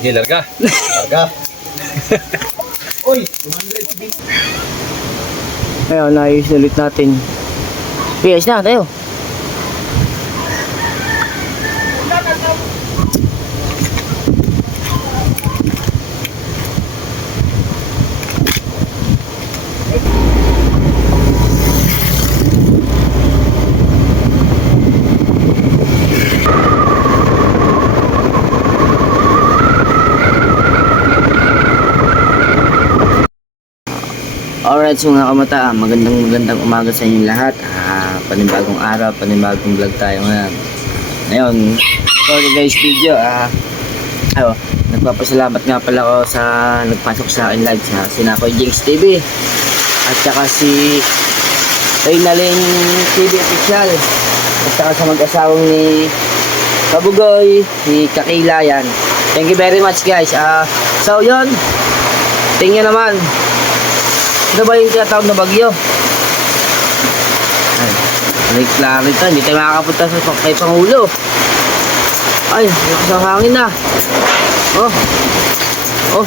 Hindi, larga. Larga. Uy, 200. Ayun, naayos ulit natin. Ayos na, tayo. Alright, so mga kamata, magandang umaga sa inyong lahat. Panibagong araw, panibagong vlog tayo ngayon. Sorry guys, video. Nagpapasalamat nga pala ako sa nagpasok sa akin live sa Sinakoy Jinx TV at saka si Reynalyn TV Official at saka sa mag-asawang ni Kabugoy, si Kakila yan. Thank you very much guys. So yun, tingnan naman. Ano ba yung tinatawag na bagyo? Ay, clarita, hindi tayo makakapunta sa kay Pangulo. Ay, lakas ang hangin na. Oh. Oh.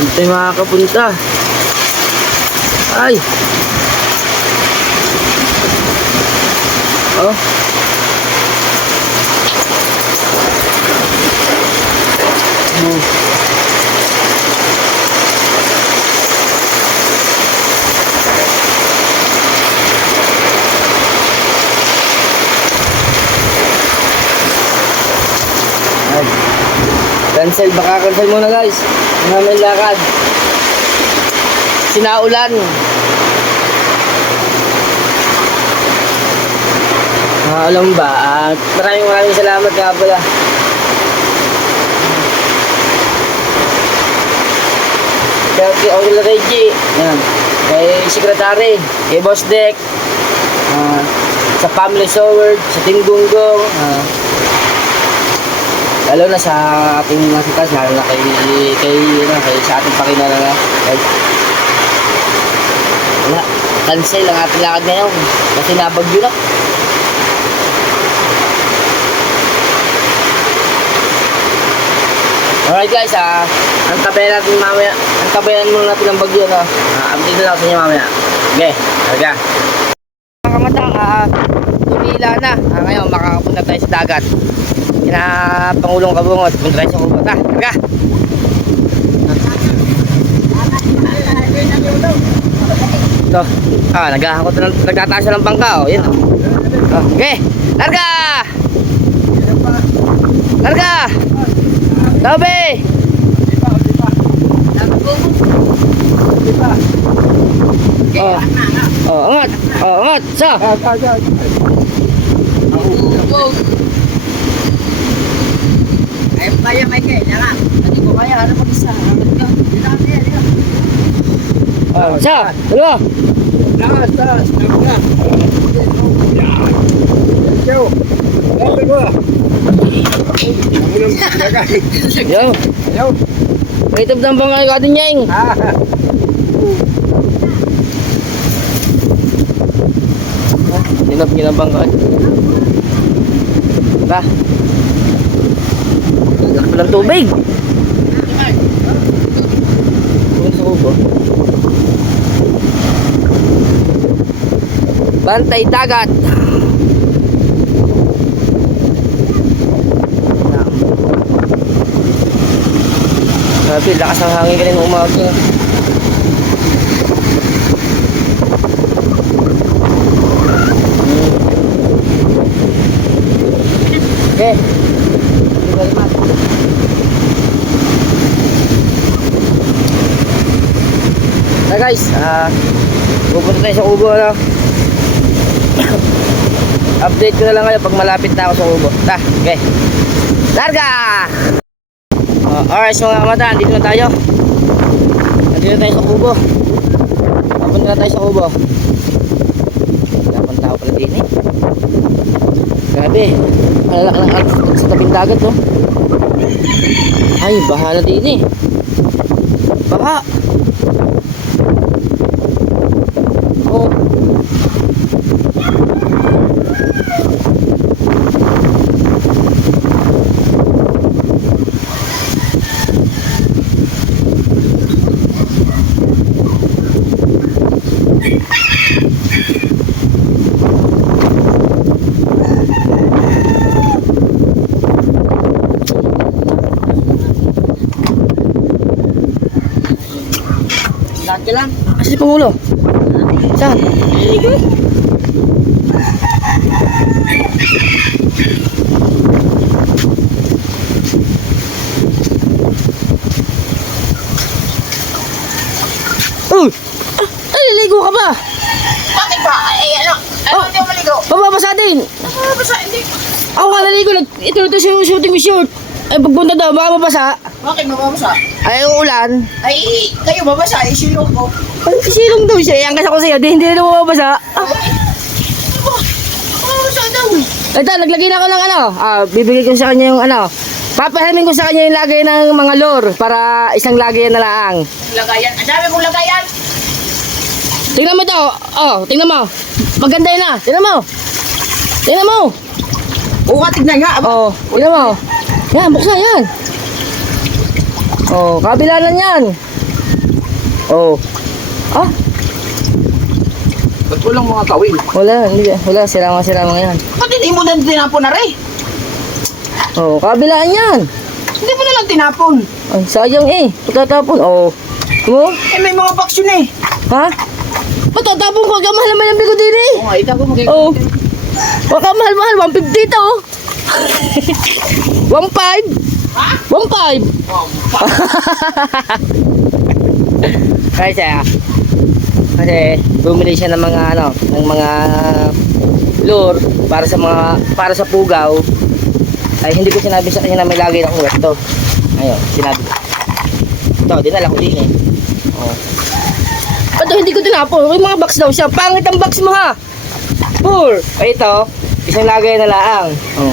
Hindi tayo makakapunta. Ay. Oh. Cancel, baka cancel muna guys. Namin lakad. Sinaulan. Alam ba? Maraming salamat nga pala. Kay Onel Reggie, yan. Kay Secretary, kay Boss Deck, sa Family Sword, sa Team Gunggong, lalo na sa ating nasitas, lalo na kay sa ating Panginoon na wala, cancel ang ating lakad ngayon kasi nabagyo na. Alright guys, antabayan natin mamaya. Antabayan muna natin ang bagyo, no? Update na lang sa inyo mamaya. Okay, talaga. Mga kamatang, tumila na. Ngayon, makakapunta tayo sa dagat. Kina Pangulong Kabungot, punta tayo sa Kubo. Talaga. Ito, nagtataas siya ng bangka, oh. Yan, oh. Okay, larga! Larga! Tabi! Oh. Oh, angat. Oh, angat. Sa. Ayaw kaya may kaya na lang. Hindi ko kaya ano mag-isa. Oh, sa. Dalawa. Taas. Yo. Yo. Ito ng bangay ka din yang. Tinap niya ng bangay. Ba? Walang tubig. Kung sa kubo. Bantay dagat. Grabe, lakas ng hangin ka rin umaga. Okay. Na guys, pupunta tayo sa Kubo, ano? Update ko na lang kayo pag malapit na ako sa Kubo. Okay. Larga! Alright, so mga kamata, andito na tayo. Andito na tayo sa Kubo. Papunta na tayo sa Kubo. Wala pang tao pala din eh. Grabe, malalaki ng alak sa tabing dagat, oh. Ay, baha na din eh. Baha. ako. Lahat ka lang. Kasi si Pangulo. Saan? Uy! Naliligo ka ba? Bakit ba? Ano? Ano Oh. hindi ako maligo? Mababasa din! Basta hindi. Ako nga naligo, ito yung shooting ko short. Ay, pagpunta daw, baka mabasa. Bakit mababasa? Ay, uulan. Ay, kayo babasa. Isilong ko. Ay, silong daw siya. Iangkas ako sa'yo, hindi na mababasa. Mababasa daw. Ito, naglagay na ako ng ano. Bibigay ko sa kanya yung ano. Papahamin ko sa kanya yung lagay ng mga lure para isang lagay na lang. Lagayan. Ang dami kong lagayan. Tingnan mo ito. Oh, tingnan mo. Maganda yun ah. Tingnan mo. Tingnan mo. Oo, tignan nga. Oh, tingnan mo. Yan, buksan yan. Oh, kabila na yan. Oh. Ah, Ba't walang mga kawil? wala. Sirama yan. Ba't hindi mo na tinapon na rin? Oh, kabilaan yan. Hindi mo na lang tinapon. Ay, sayang eh. Pagkatapon. Oh. Mo? Eh, may mga box yun eh. Ha? Patatapon ko. Kamahal naman yung bigo din eh. Oo nga, itago mo kayo. Oh. Baka mahal. 150 to. 1.5. Ha? 1.5. Oh, Kasi bumili siya ng mga ano, ng mga lure para sa pugaw. Ay hindi ko sinabi sa kanya na may lagay ng uwet to. Ayun, sinabi ko. Ito, dinala ko din eh. Oh. Ito, hindi ko tinapon. May mga box daw siya. Pangit ang box mo ha. Poor. Ay ito, isang lagay na laang. Oh.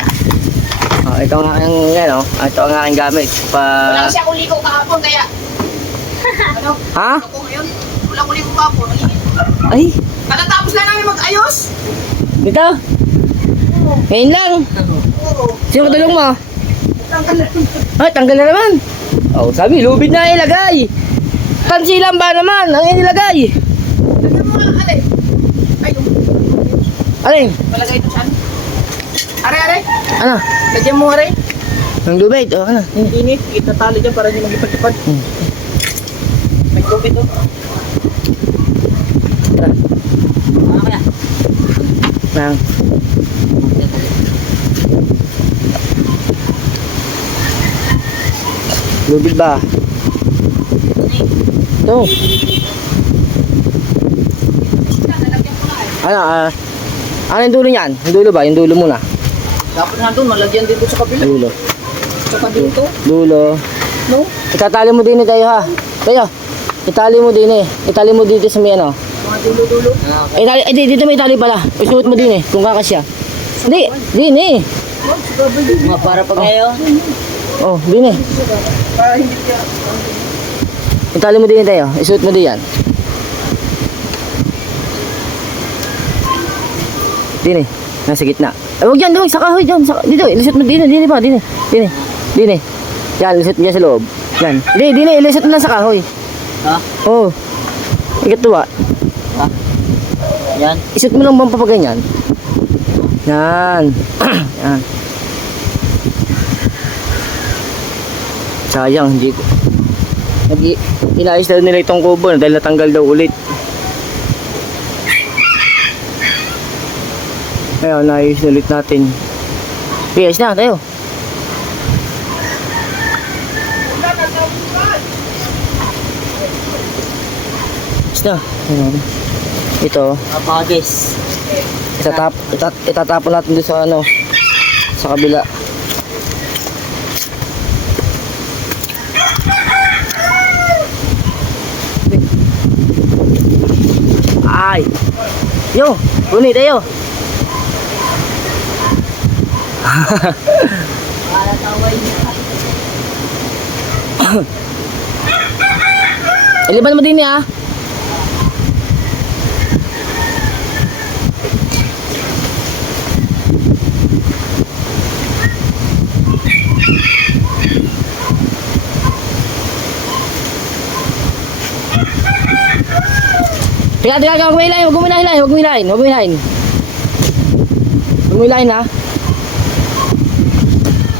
Oh, ito nga ang ano, ito ang aking gamit. wala kasi akong ligo kahapon, kaya... Ano? Ha? Ako ngayon? Wala akong ligo kahapon. Ay, Katatapos lang namin mag-ayos. dito. Ngayon lang. Oo. Sino katulong mo? Tanggal na. Ay, tanggal na naman. Oh, sabi, lubid na ilagay. Pansilan ba naman ang inilagay? Lagyan mo lang, are. Ay, yung... Alin? Palagay ito saan? Are. Ano? Lagyan mo, are. Ang lubid. Oh, ano? Init. Itatali dyan para hindi mag-ipad-ipad. May lupit to. Tara. Ano kaya? Nang. Lubid ba? Ito. Nalagyan ko na eh. Ano, ano yung dulo niyan? Yung dulo ba? Yung dulo muna. Dapat na doon, malagyan dito sa kabila. Dulo. Saka dito. Dulo. No? Itatali mo din eh tayo ha. Tayo. Itali mo din eh. Itali mo dito sa may ano. Mga dulo-dulo. Itali, dito may itali pala. Isuot mo din eh. Kung kakasya. Hindi. Din eh. Mga para pag ngayon. Oh, din eh. Para hindi siya. Itali mo din tayo. Isuot mo din yan. Din eh. Nasa gitna. Ay, huwag yan. Huwag. Sa kahoy. Dyan. Dito. Ilisot mo din eh. Din eh pa. Din eh. Din eh. Din eh. Yan. Ilisot mo dyan sa loob. Yan. Din eh. Ilisot mo lang sa kahoy. Ha? Oo. Ikat tuwa. Ha? Yan. Isuot mo lang bang papaganyan? Yan. Yan. Sayang, hindi ko. Inayos na nila itong kubo dahil natanggal daw ulit. Ayun, naayos na ulit natin. Ayos na, tayo. Ayos na. Ayun. Ito, Apagis. itatapon natin doon sa ano, sa kabila. Ay. Yo, bunyi tayo. Para taway niya. Iliban mo din niya. Teka, huwag mo hilahin, huwag mo hilahin, huwag mo hilahin, huwag mo hilahin. Huwag mo hilahin, ha?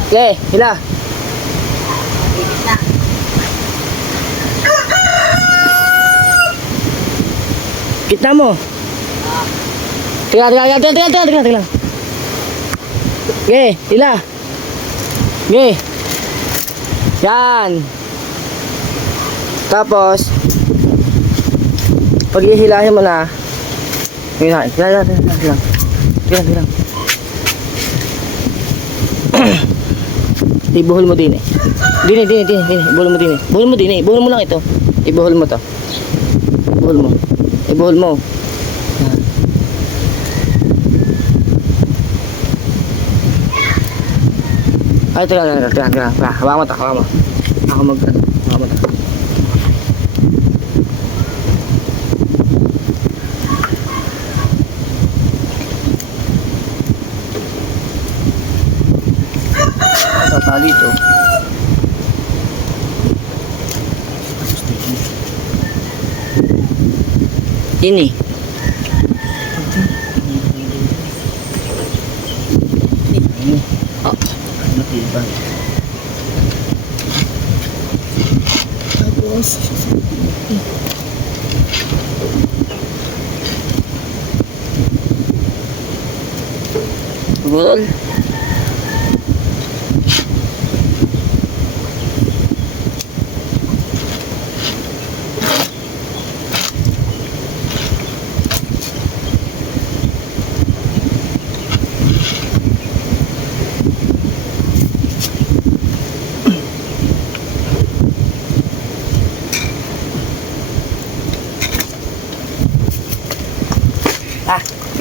Okay, hila. Kita mo. Teka lang. Okay, hila. Okay. Yan. Tapos, pag ihilahin mo na, hilahin. Hilang. Ibuhol mo din eh. Dini. Buhol mo lang ito. Ibuhol mo to. Ibuhol mo. Yan. Ay, teka. Hawakan mo to. Hawakan mo to. Tali ito. Ini. Oh, matibay. Tapos Google.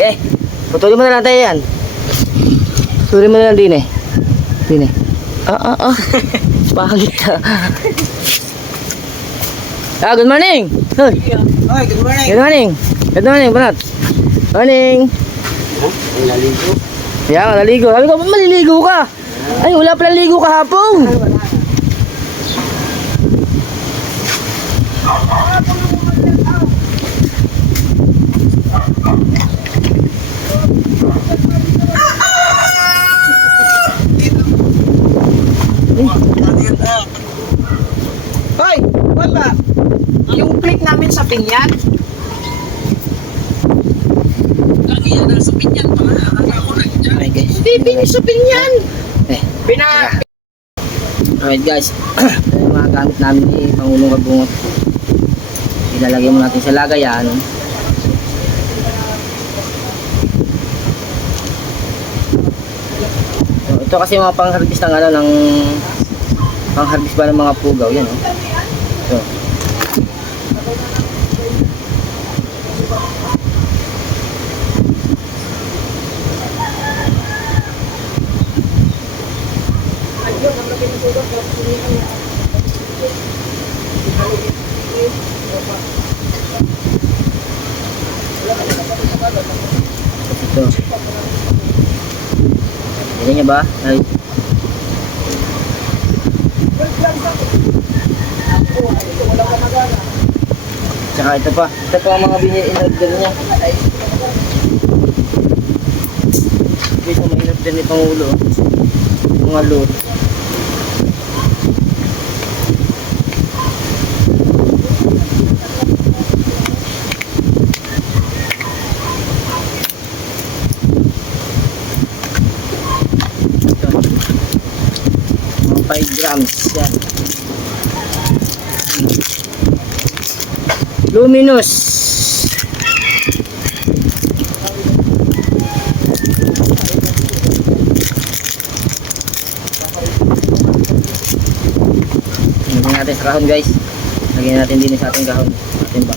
Okay. Putulin mo na lang tayo yan. Putulin mo na lang din eh. Pangit ka. Good morning. Hoy. Hi, good morning. Good morning, Banat. Morning. Ang laligo. Yeah, naligo. Sabi ko, ba't maliligo ka? Ay, wala pala ligo kahapon. Hoy, wala. Yung click namin sa pinyan. Lagi yan sa pinyan pala. Alright guys. Hindi, binis sa pinyan. Alright guys. Yung mga gamit namin ni Pangulong Kabungot. Ilalagay mo natin sa lagayan. So, ito kasi mga pang-harvest ng ng pang-harvest ba ng mga pugaw yan. So, ito. Hindi niya ba? Ay. Tsaka ito pa ang mga in-order niya. Ito mga in-order ni Pangulo. Mga load. Mga 5 grams yan. Luminous. Lagyan natin sa kahon guys. Lagyan natin din sa ating kahon. Atin ba?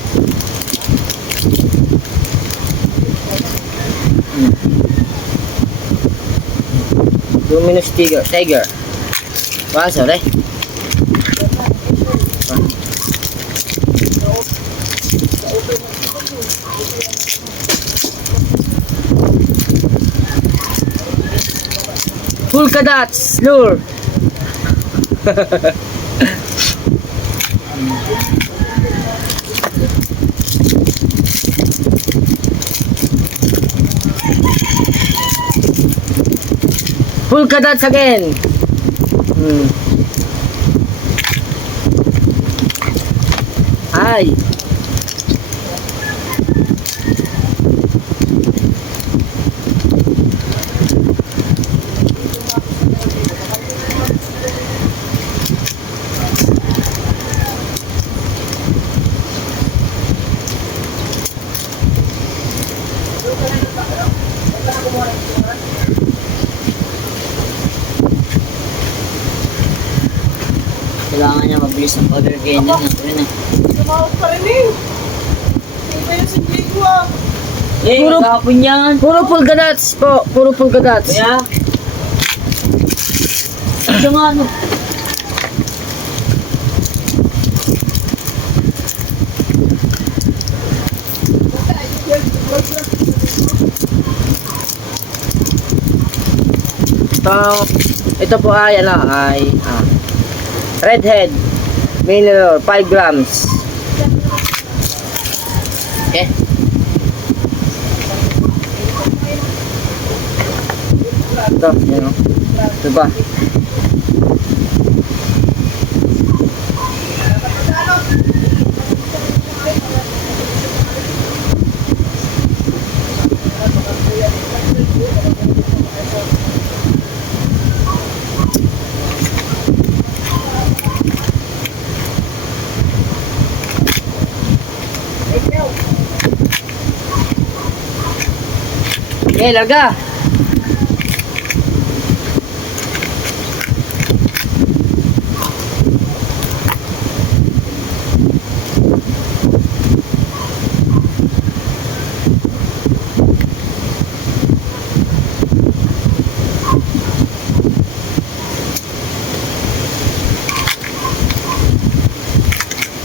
Luminous tiger. Wala sorry. Polka dots lure. Polka dots again. Ay. Kailangan niya mabilis ng powder ganyan na. Yun na. Tumawag pa rin eh. Hindi pa yung simple ko ah. Puro kapon yan. Puro polka dots po. Puro polka dots. Kaya? Ito nga ano. Ito po ay redhead mineral 5 grams. Okay. Ito, yun o. Ito ba? Okay, larga.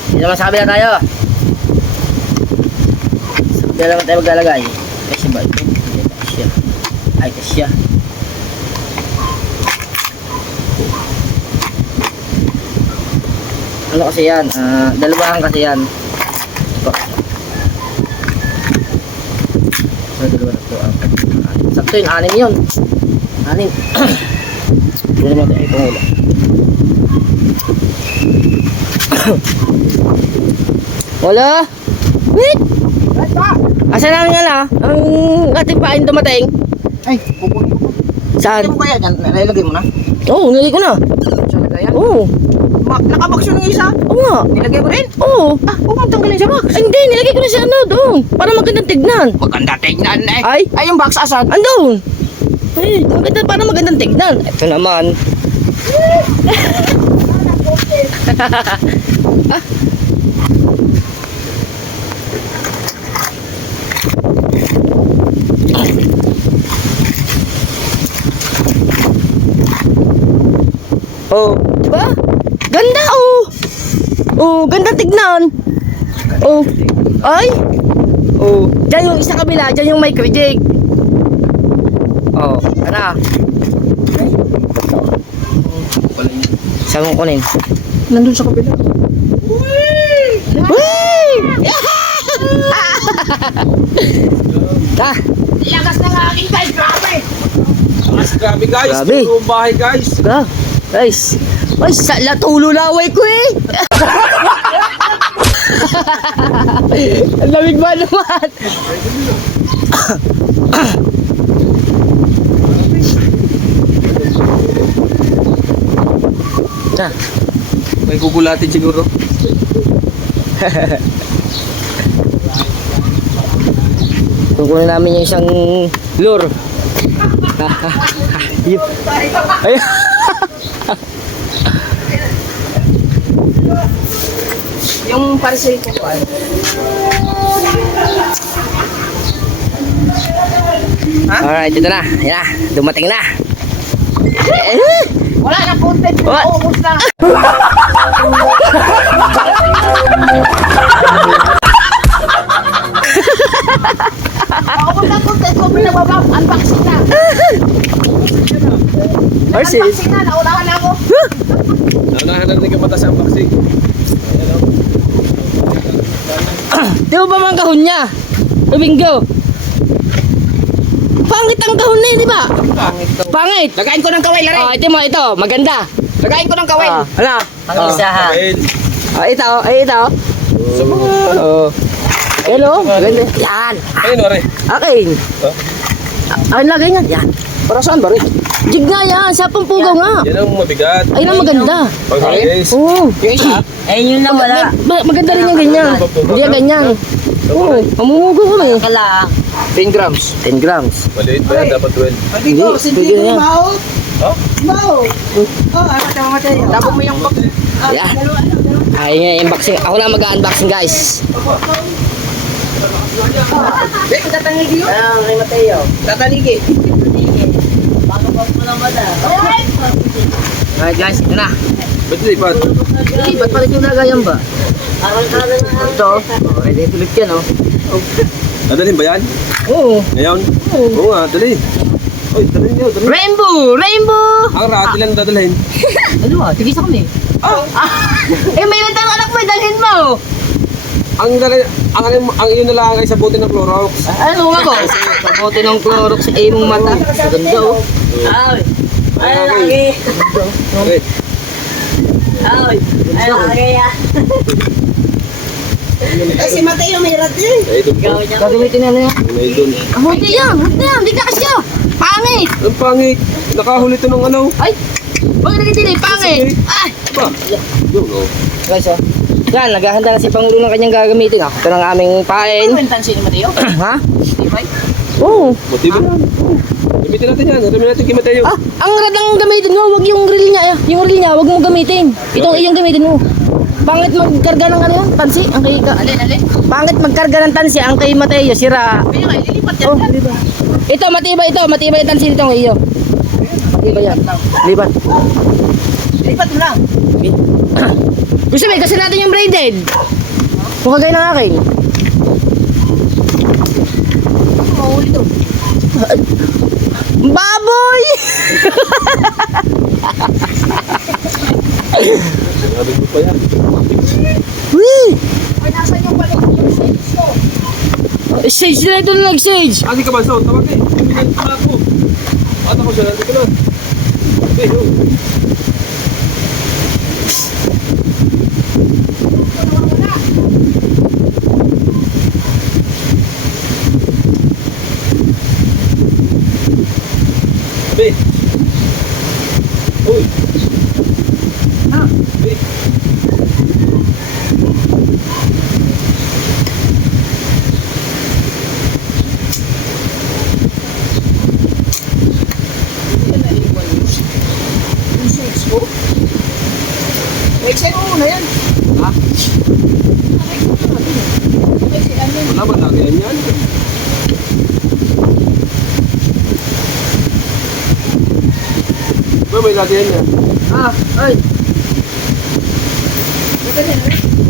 Dito naman sa kabila tayo. Sa kabila naman tayo maglalagay. Kasi ba ito? Ay, kasya. Ano kasi yan? Dalawahan kasi yan. Ito. Dalawa na ito. Sakto yun, 6 yun. 6. Dito naman tayo itong ulo. Wala? Wait! Asa lang nga na? Ang ating pain dumating? Ay, pupunin ko. Saan? Hindi mo kaya dyan? Nilagay mo na? Oo, nilagay ko na. Saan nagaya? Oo. Nakabox yun yung isa? Oo nga. Nilagay mo rin? Oo. Ah, huwag mong tanggalin sa box. Ay, hindi, nilagay ko na sa ano doon. Para magandang tignan. Maganda tignan eh. Ay? Ay, yung box asan? Andun. Ay, maganda, para magandang tignan. Ito naman. Ah. Oh, diba? Ganda oh. Oh, ganda tignan. Oh. Ay. Oh, diyan yung isa kabila, diyan yung micro jig. Oh, ano? Saan mo kunin? Nandun sa kabila. Uy! Ah, Lakas na nga aking guys, grabe! Mas grabe guys. Grabe. Puro bahay guys. guys. Ay, sa latulo laway ko eh. Ang lamig ba naman? Ah, May gugulatin siguro. kukunin namin yung isang lure. Yun. Ayun. Yung parisay ko ay. Alright, ito na. Yan na. Dumating na. Wala na content. What? Ubus na. Ubus na content ko. Pinababang. Unboxing na. Horses. Unboxing na. Naunahan na ako. Naunahan na rin yung mata sa unboxing. Di ba ba mga kahon niya? Domingo. Pangit ang kahon na yun, di ba? Pangit to. Pangit. Lagayin ko ng kaway, Larry. Oh, ito mo, ito. Maganda. Lagayin ko ng kaway. Ano? Pang-isahan. Ayun. Ito. Ay, ito. Sa mga... Oh. Ayan o. Maganda. Yan. Ayun, Ore. Akin. Oh. Akin lagay nga. Yan. Para saan ba rin? Jig nga yan. Sa pampugaw nga. Yan ang mabigat. Ayun ang maganda. Pag holidays. Oo. Yung isa. Ayun yung nawala. Maganda rin yung ganyan. Hindi yan ganyan. Oo. Mamumugo kami. Kala. 10 grams. 10 grams. Maliit ba yan? Dapat 12. Hindi. Pwede na yan. Tapos mo yung Yan. Ay, unboxing. Ako na mag-unboxing, guys. tatanigi yun. Ayun, kay Mateo. Tatanigi. Bago pa mo naman Alright, guys. Ito na. Ba't lipat? Hindi, ba't palit yung lagayan ba? Aral-aral na. Ito. Oh, ready to lift yan, oh. Dadalhin ba yan? Oo. Ngayon? Oo nga, dali. Uy, dalhin niyo, dalhin. Rainbow! Rainbow! Ang rati lang dadalhin. Ano ah? Tigisa kami. Eh, may nagtanong anak mo, dalhin mo. Ang dalhin, ang iyon na lang ay sabutin ng Clorox. Ano nga ko? Sabote ng Clorox sa imong mata. Ganda, oh. Ay. Ay, Okay. lagi. Okay. Ay. Ay, lagi ah. Eh, si Mateo may rat din. Ay, doon po. Ikaw niya. Gagamitin na yan. May doon. Buti yan, buti yan. Di ka kasya. Pangit. Ang pangit. Nakahuli ito ng ano. Ay, huwag naging din, pangit. Ay. Ba? Yun, oh. Guys, oh. Yan, naghahanda na si Pangulo ng kanyang gagamitin. Ah. Ito ng aming pain. Ano yung tansi ni Mateo? Ha? Tibay? Oo. Motibo na. Gamitin natin yan. Gamitin natin kay Mateo. Ah, ang rad ang gamitin mo, wag yung reel niya. Yung reel niya, wag mo gamitin. Itong iyong gamitin mo. Pangit magkarga ng ano yun, tansi. Ang kay Alin? Pangit magkarga ng tansi, ang kay Mateo, sira. Kaya nga, ililipat yan. Oh, ito, matibay yung tansi nito ng iyo. Matibay yan. Lipat. Ilipat mo lang. Gusto mo, kasi natin yung braided. Kung kagaya ng akin. Mahuli to. Baboy! Sabi ko pa yan. Wee! Ay, nasan yung balik? Yung sage ko. Sage na ito na nag-sage. Adi ka ba? So, tawag eh. Bigyan ko na ako. Ata ko siya. Nandito na. Okay, oh. Be. Uy. Be. Yung sage ko. Excited mo muna yan. Ha? Wala ba lagyan yan? Ba may lagyan yan? Ah, ay.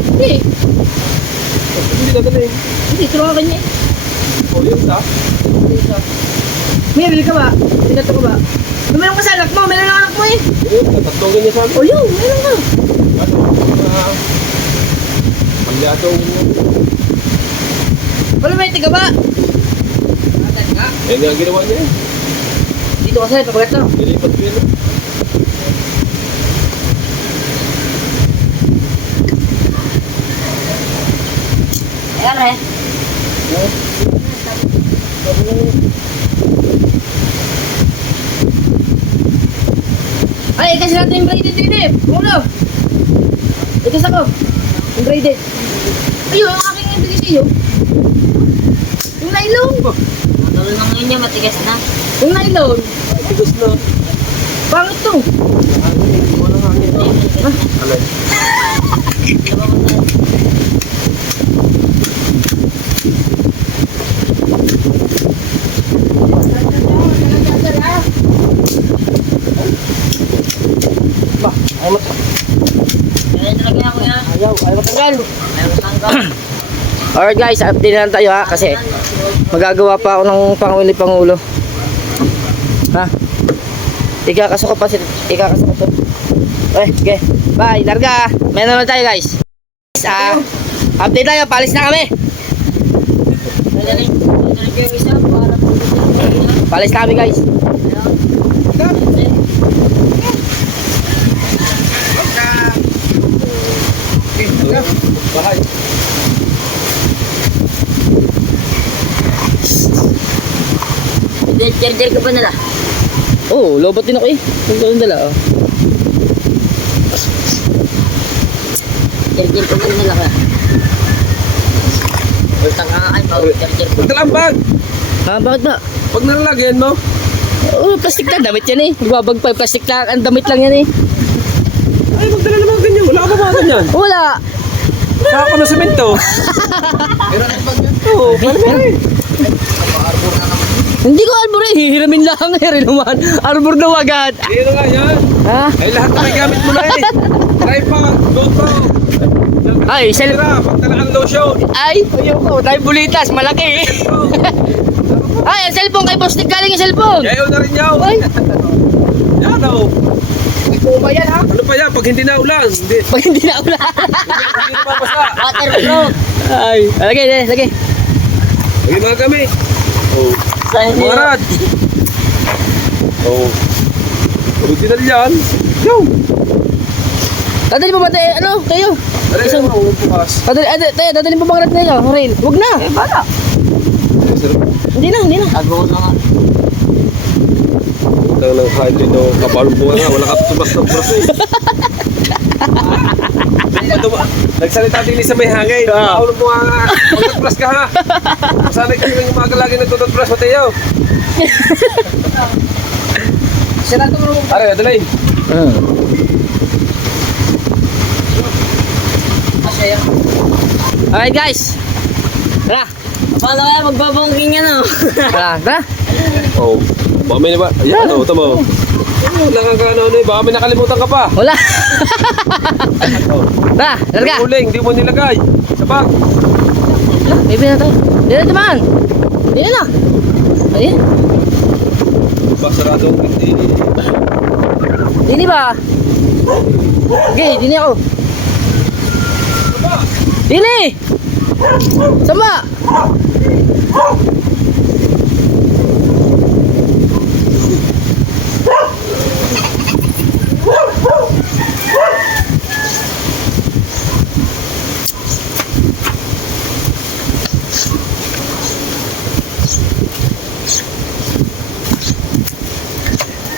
Hindi. Hindi dadalhin. Hindi, tulungan ka niya. O yun sa? May bili ka ba? Binato ko ba? Meron ka sa anak mo, meron ang anak mo eh. Yun, tatlong ganyan sa amin. O yun, meron ka. Ano? Palyatong. Wala may tiga ba? Yan nga ang ginawa niya eh. Dito kasi, papagat to. Nilipat ko yun. eh. Ayan eh. Ay, ikas natin yung braided din eh. Ulo. Ikas ako. Yung braided. Ayun, ang aking yung bilis iyo. Yung nylon. Natuloy ng ngayon niya, matigas na. Yung nylon. Tigas na. Pangit to. Walang hangin. Alay. Ba, ayaw mo. Kaya talaga ako yan. Ayaw matanggal. Ayaw matanggal. Alright guys, update na lang tayo ha. Kasi magagawa pa ako ng Pangulo. Ha? Ikakasok ko pa si... Ikakasok ko to. Okay. Bye. Larga. May naman tayo guys. Update tayo. Palis na kami. Madaling yung isa para po. Palis kami guys. Bahay. Charger ka pa nila. Oo, lobot din ako eh. Kung gano'n dala oh. Charger ka pa nila ka. Ultang ka ay power charger ko. Magdalang bag. Ha, bakit ba? Pag nalalagyan mo. Oo, plastic lang. Damit yan eh. Magbabag pa. Plastic lang. Ang damit lang yan eh. Ay, magdala naman ganyan. Wala ka ba mga ganyan? Wala. Saka ako na semento. Oo, paano ba rin? Hindi ko arbor eh. Hihiramin lang eh. Rin naman. Arbor na agad. Hindi na nga yan. Ha? Ay, lahat na may gamit mo na eh. Tripod, GoPro. Ay, Tira, pagtalaan lotion. Ay, ayoko. Tayo bulitas. Malaki eh. Ay, ang cellphone kay Boss Nick. Galing yung cellphone. Yayaw na rin yaw. Ay, Yan o. Ito ba yan ha? Ano pa yan? Pag hindi na ulan. Hindi. pag hindi na ulan. Hindi na mabasa. Waterproof. Ay, lagay, lagay. Lagi mga kami. Oh. Mga rad. Oh. Original yan. Yo. Dadali mo ba tayo? Ano? Tayo? Dali Isang- na mo bukas. Tayo, dadali mo bang rad ngayon? Rail? Huwag na. Eh, bala. Hindi na. Tago na nga. Nang kahit ito kabalong buwan na. Wala ka tumas ng braso eh. Nagsalita din sa may hangin. Kabalong buwan nga. Magtutbras ka ha. Sana kayo yung umaga lagi nagtutbras. Mateo. Sinato mo naman. Are, dali. Masaya. Alright guys. Tara. Paano kaya magbabongking yan o? Tara. Oh. Baka may ba? Ayan, oh, tama. Nakakano ano eh. Baka may nakalimutan ka pa. Wala. Tara, larga. Yung uling, hindi mo nilagay. Sa bag. Bebe na tayo. Hindi na naman. Hindi na. Ayun. Bag sarado. Hindi. Dini ba? Okay, dini ako. Dini! Sama!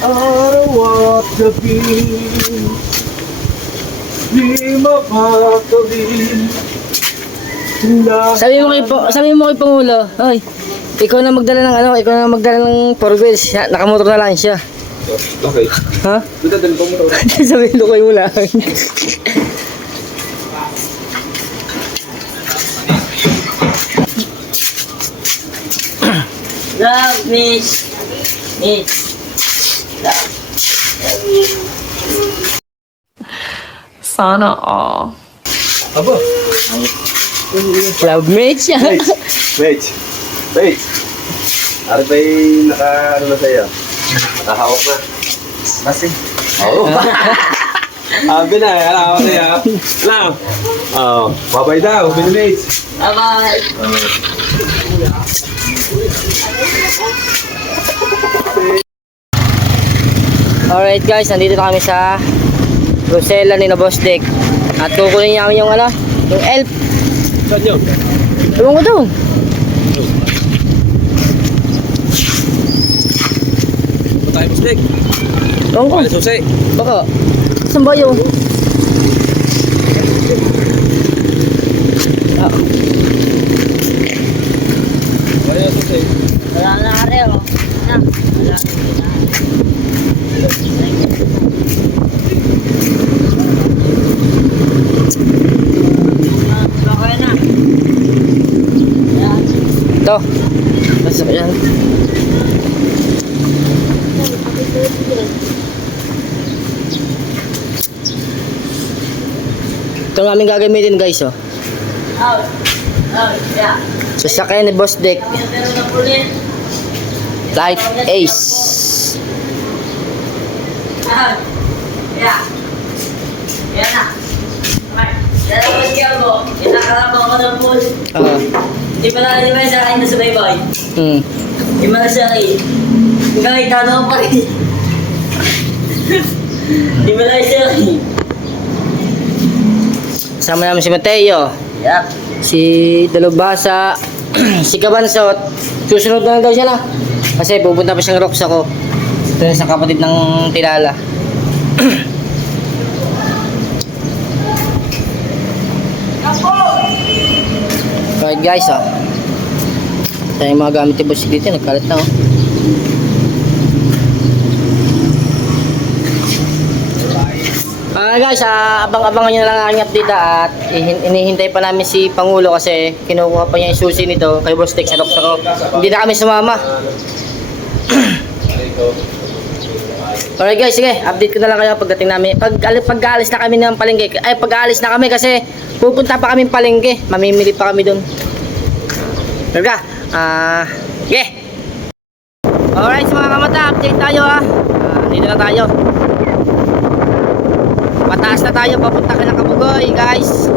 Araw at gabi, di makakawin. Sabi mo kay Pangulo, hoy, ikaw na magdala ng ano, ikaw na magdala ng 4 wheels. Nakamotor na lang siya. Okay. Ha? Dito din po mo. Sabihin ko kayo lang. Love, miss. Miss. Sana all. Aba. Love mates siya. Wait. Ano ba yung ano na sa'yo? Nakahawak na. Kasi? Oo. Sabi na, nakahawak na yan. Alam. Oo. Babay daw, minimates. Bye-bye. Alright guys, nandito na kami sa Rosella ni na Boss Dick. At kukunin niya yung ano, yung elf. Saan yun? Ewan ko doon. Ito tayo mistake. Ewan ko. Ano susi? Baka. Saan ba yun? Ah, Ano yung susi? Wala na ka rin, oh. Na. Wala na. Okay na. Yan. ito. Pasok yan. Ito ang aming gagamitin guys oh. Out. Out. Yeah. Sasakyan ni Boss Dick. Meron na pulit. Light Ace. Out. Yeah. Yan na. Okay. Dalawang kiyabo. Kinakalabaw ko ng pool. Ah. Di ba sa akin na sa baybay? Hmm. Di ba na siya Guys, tatawa pa rin. Di ba lang siya? Kasama namin si Mateo. Yap. Si Dalubhasa. Si Kabansot. Susunod na lang daw siya na. Kasi pupunta pa siyang rocks ako. Ito yung isang kapatid ng Tilala. Right guys, ito yung mga gamit ni boss dito, nagkalat na guys, abang-abangan nyo na lang ang aking update at inihintay pa namin si Pangulo kasi kinukuha pa niya yung susi nito kay Boss Tex sa doktor ko. Hindi na kami sumama. Alright guys, sige, update ko na lang kayo pagdating namin. Pag-aalis na kami ng palengke. Ay, pag-aalis na kami kasi pupunta pa kami palengke. Mamimili pa kami doon. Talaga, sige. Alright, mga kamata, update tayo dito na tayo. Pataas na tayo, papunta ka ng Kabugoy, guys.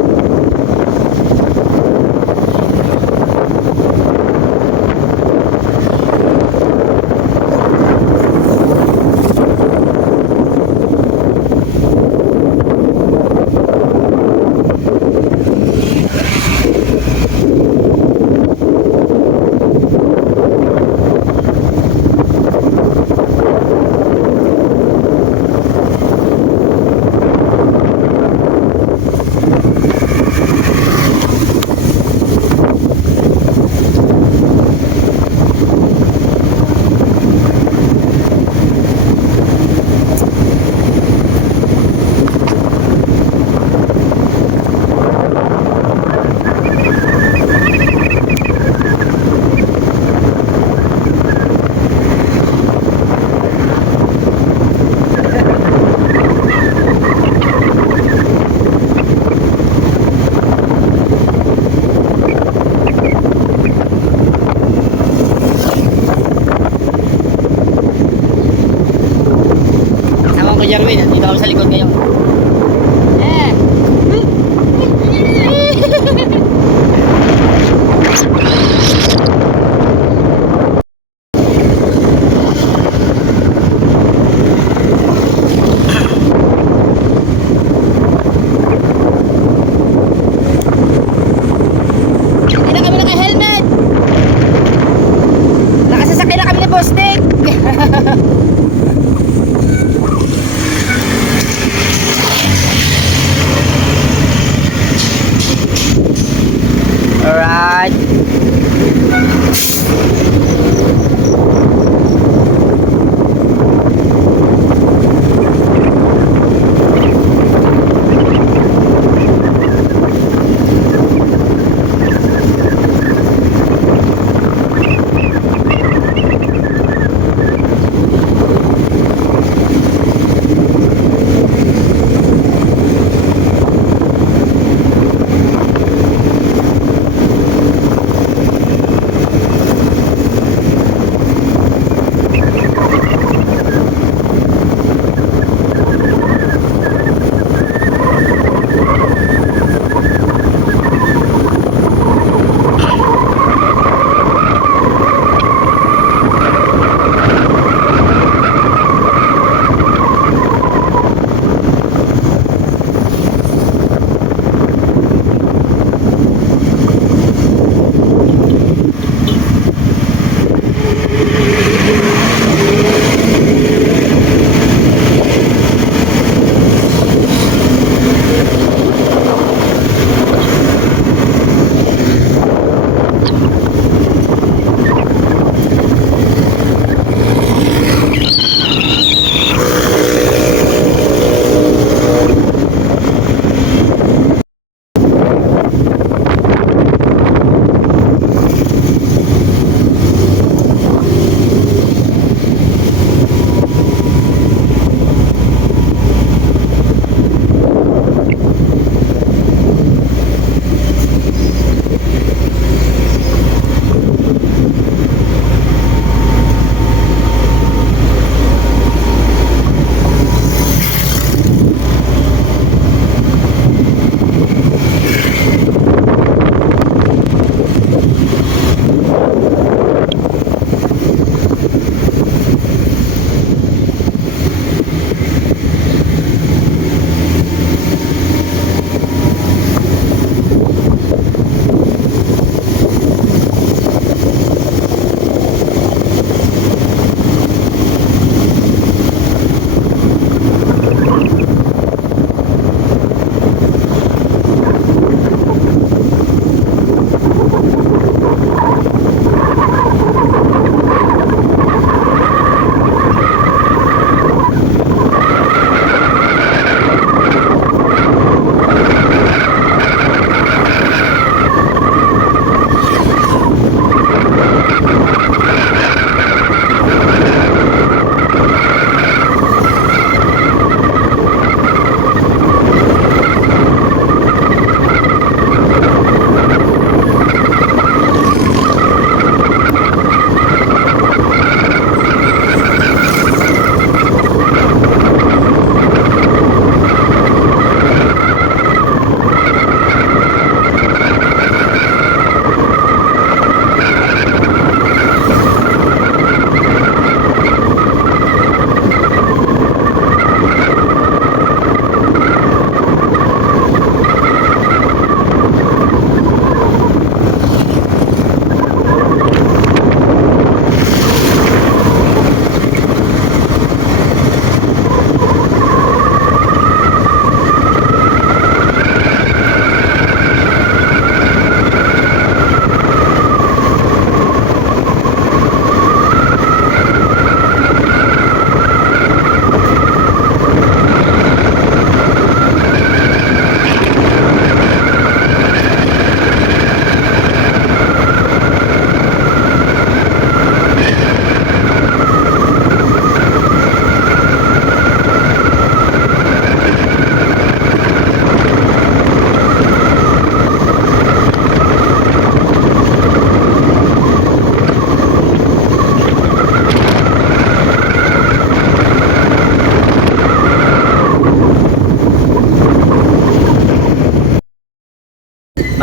Jerwin, dito ako sa likod ngayon. Hindi na kami naka-helmet. Nakasasakay na kami ni Boss Tex. Alright.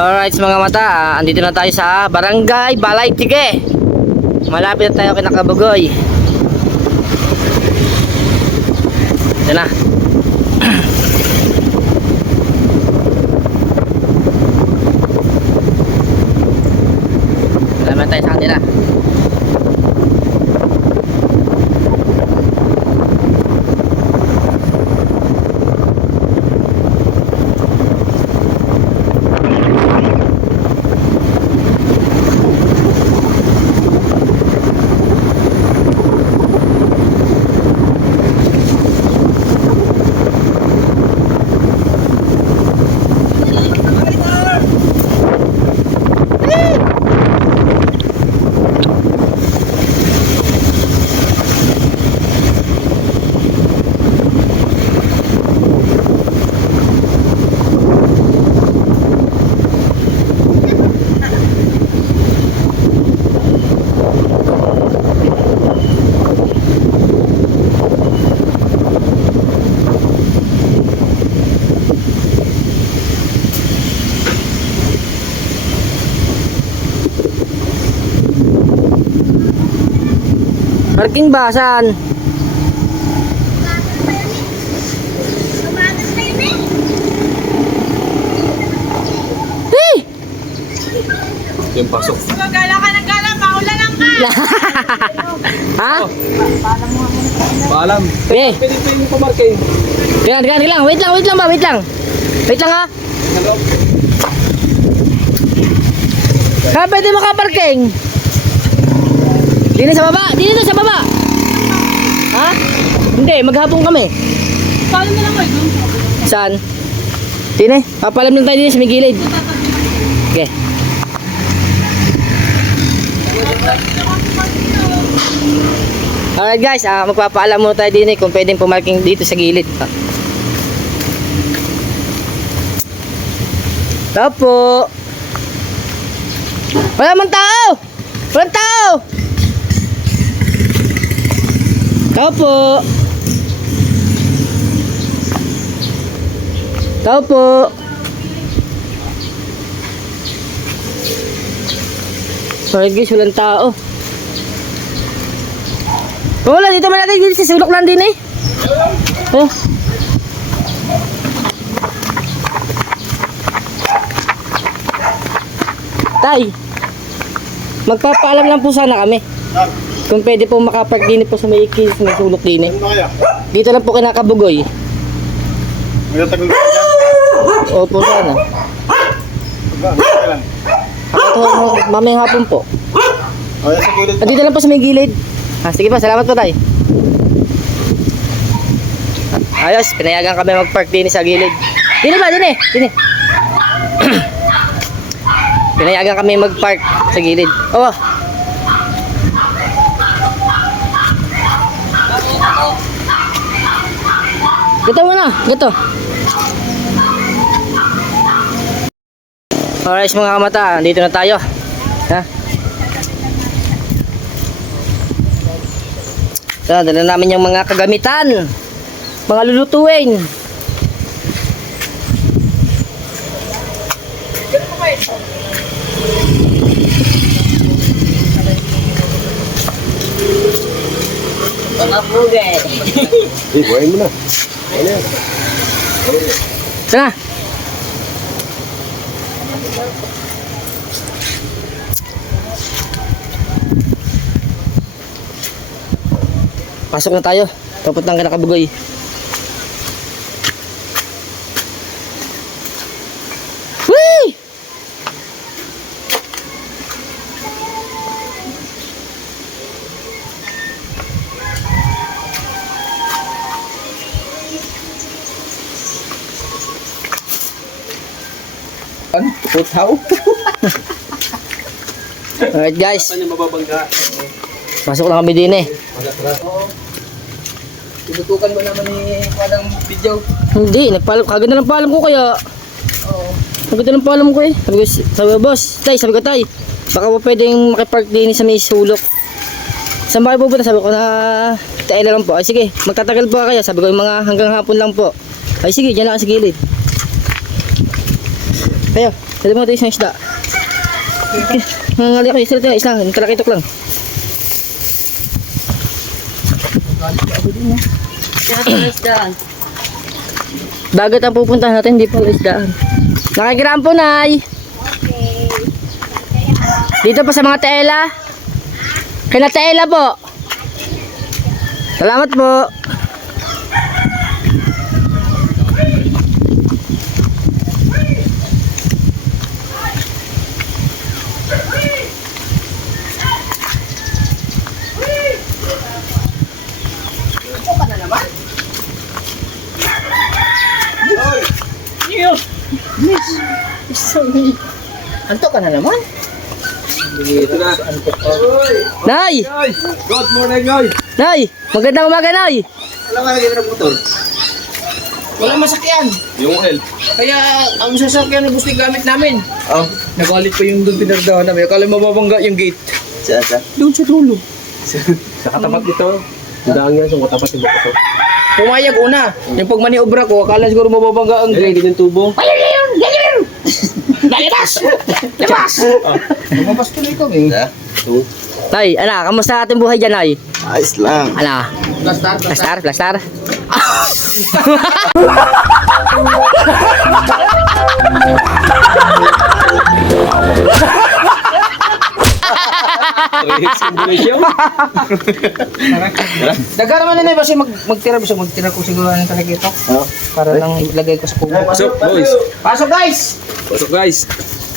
Alright mga mata, andito na tayo sa Barangay Balay-Tige. Malapit na tayo kay Nakabugoy. Ito na. Malapit na tayo sa kanila. Parking ba? Saan? Hey! Yung pasok. Gala ka ng gala, maula lang ka. Ha? Paalam. Eh, Pwede pa yung pamarking. teka lang. Wait lang ba? Wait lang ha. Ha, pwede makaparking. Dito sa baba. Ha? Hindi, maghapon kami. Paano mo lang kayo? Saan? Tine, papalam lang tayo dito sa may gilid. Okay. Alright guys, magpapaalam muna tayo din kung pwedeng pumarking dito sa gilid. Tapo. Wala man tao! Walang tao! Tapo. Tapo. Alright guys, walang tao. Wala, dito man natin dito sa sulok lang din eh. Oh. Tay, magpapaalam lang po sana kami. Kung pwede po makapark din po sa may ikis, may sulok din eh. Dito lang po kay Nakabugoy. Opo sana. Ako mamayang hapon po. Dito lang po sa may gilid. Sige pa, salamat po tay. Ayos, pinayagan kami mag-park din sa gilid. Dini ba? Dini. Pinayagan kami mag-park sa gilid. Oh. Gato muna, gato. Alright mga kamata, dito na tayo. Ha? Ito, dala namin yung mga kagamitan. Mga lulutuin. Mga pugay. Buhayin mo na. Ano yan? Sana. Pasok na tayo. Tapos ng Nakabugoy. Whee! Putaw. Alright guys, Saan yung mababangga? pasok na kami din eh. Tinutukan mo naman ni walang video. Hindi, kaganda ng paalam ko kaya. Oo. Kaganda ng paalam ko eh. Sabi ko, boss, sabi ko, tay, baka po pwedeng makipark din sa may sulok. Saan ba kayo pupunta? Sabi ko na, tayo na lang po. Ay sige, magtatagal po kaya. Sabi ko yung mga hanggang hapon lang po. Ay sige, dyan lang sa gilid. Kayo. Dali mo ito isang isda. Nangali ako isda. Kalakitok lang. Dagat ang pupuntahan natin, hindi pa isdaan. Nakikrampo, Nay. Dito pa sa mga tela. Kina tela po. Salamat po. Antok ka na naman? Ito na. Nay! Ay, good morning, Noy. Nay! Magandang umaga, Nay! Alam ka na motor. Walang masakyan. Yung oil. Kaya ang sasakyan na gusto gamit namin. Oh. Nagalit pa yung doon pinagdahan namin. Akala mababangga yung gate. Sa? Doon sa dulo. Sa katapat nito. Dahang yan sa katapat ng bakasok. Pumayag una. Yung pag maniobra ko, akala siguro mababangga ang Ay, gate. hindi yung tubo. Lalabas! Labas! Lumabas tuloy kami. Nay, kamusta ating buhay dyan, Nay? Ayos lang. Plastar, Plastar, plastar. Daga naman na kasi magtira ba siya? Magtira ko siguro ang talagito. Para lang ilagay ko sa kubo. Pasok, boys. Pasok guys! Pasok, guys.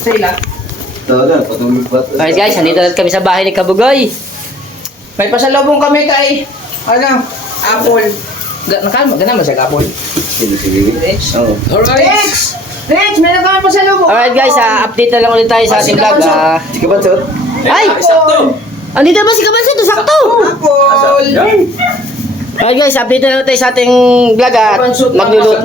Sila. Talaga, patulog ba? Alright guys, nandito na kami sa bahay ni Kabugoy. May pasalubong kami kay, Apple. Ganun ba siya, Apple? Sige, sige. Rich? Oo. Rich! Rich, may kami pasalubong. Alright guys, update na lang ulit tayo sa ating vlog. Sige ba, sir? Ay! Sakto. Andito ba si Kabanso? Ito, sakto! Apple! Alright guys, update na lang tayo sa ating vlog at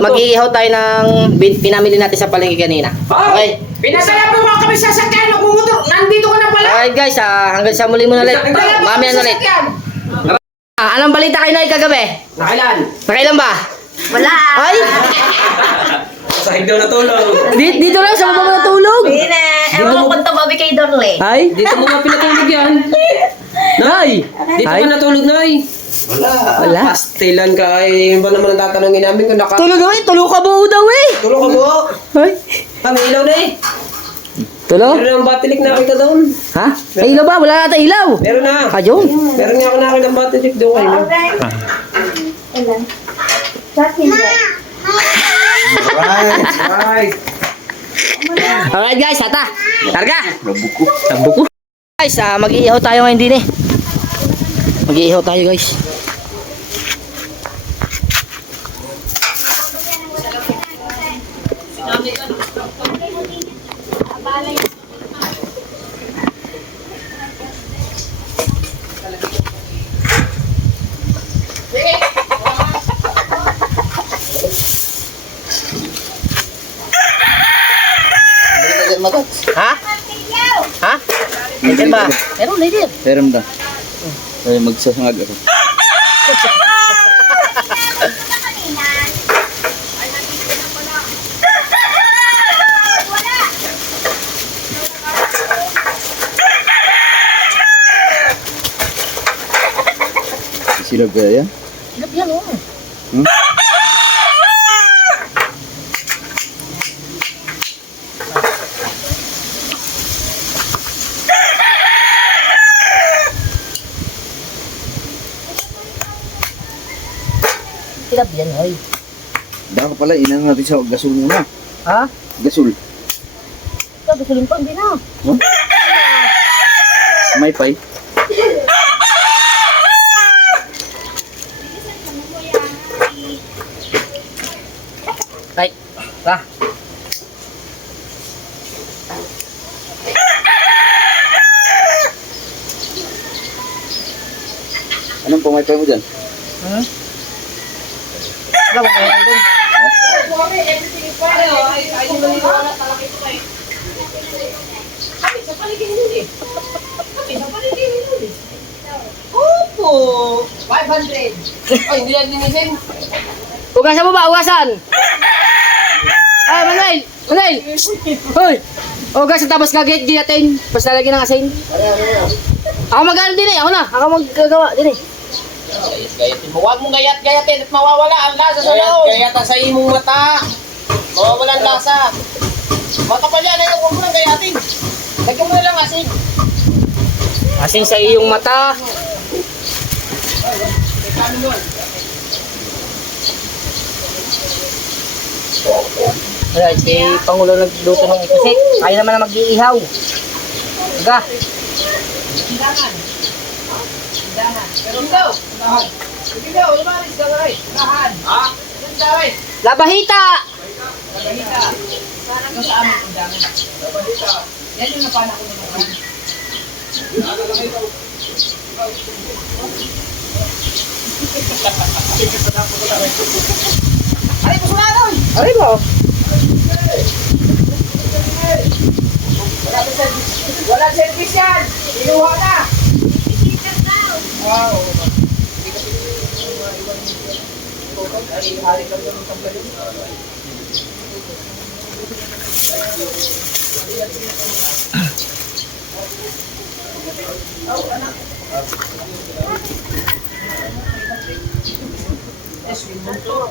mag-iihaw tayo ng pinamili natin sa palengke kanina. Okay? Pinasalubong mo kami sa sakyan, magmumotor. Nandito ka na pala. Alright guys, hanggang sa muli muna ulit. Mamaya na ulit. Anong balita kayo na kagabi? Nakailan? Nakailan ba? Wala. Ay! Sahig daw natulog. Dito lang sa baba natulog. Hindi na. Ewan ko kung tumabi kay Dorle. Ay! Dito mo nga pinatulog yan. Nay! Dito Ay! ka natulog na eh. Wala. Pastilan ka ay yun ba naman ang tatanungin namin kung Tulog ako eh. Tulog ka buo daw eh. Tulog ka mo? Ay! Ang ilaw na eh. Tulog? Meron ang batilik nakita doon. Ha? May ilaw ba? Wala nata ilaw. Meron na. Ayun. Meron nga ako nakita ng batilik doon kayo. Right. Alright guys, hata. Targa. Nabuko. Guys, mag-iihaw tayo ngayon din eh. Mag-iihaw tayo guys. Ha? Ha? Meron ba? Meron, lady. Meron ba? Ay, magsasangag ako. Silab ka yan? Silap yan oh. Silap yan oy. Baka pala, inang natin sa gasol muna. Ha? Gasol. Gusto pa, hindi na. May pay. Right. Pa. Anong pumay-pay mo dyan? Wala ko kaya doon. Opo! 500! Ay, hindi yan linisin. Ugasan mo ba? Ugasan! Ah, Manuel! Manay! Hoy! O guys, ang tapos kagayat giyatin. Pas lalagyan ng asin. Ako mag-ano din eh. Ako na. Ako mag-gagawa din eh. Gayatin mo. Huwag mong gayat-gayatin at mawawala ang lasa sa loob. Gayatan sa imong mata. Mawawala ang lasa. Makapal yan, ayaw ko mo lang gayatin. Lagyan mo na lang asin. Asin sa iyong mata. Wala, si Pangulo nagluto ng ikusit. Kaya naman na mag-iihaw. Aga. Pero ikaw. Ikaw, lumaris ka na rin. Lahan. Ha? Lahan. Labahita! Sana ko sa amin ang dami. Yan yung napana ko naman. Ay, pusulan! Aray mo. Wala service yan! Inuha na! Wow!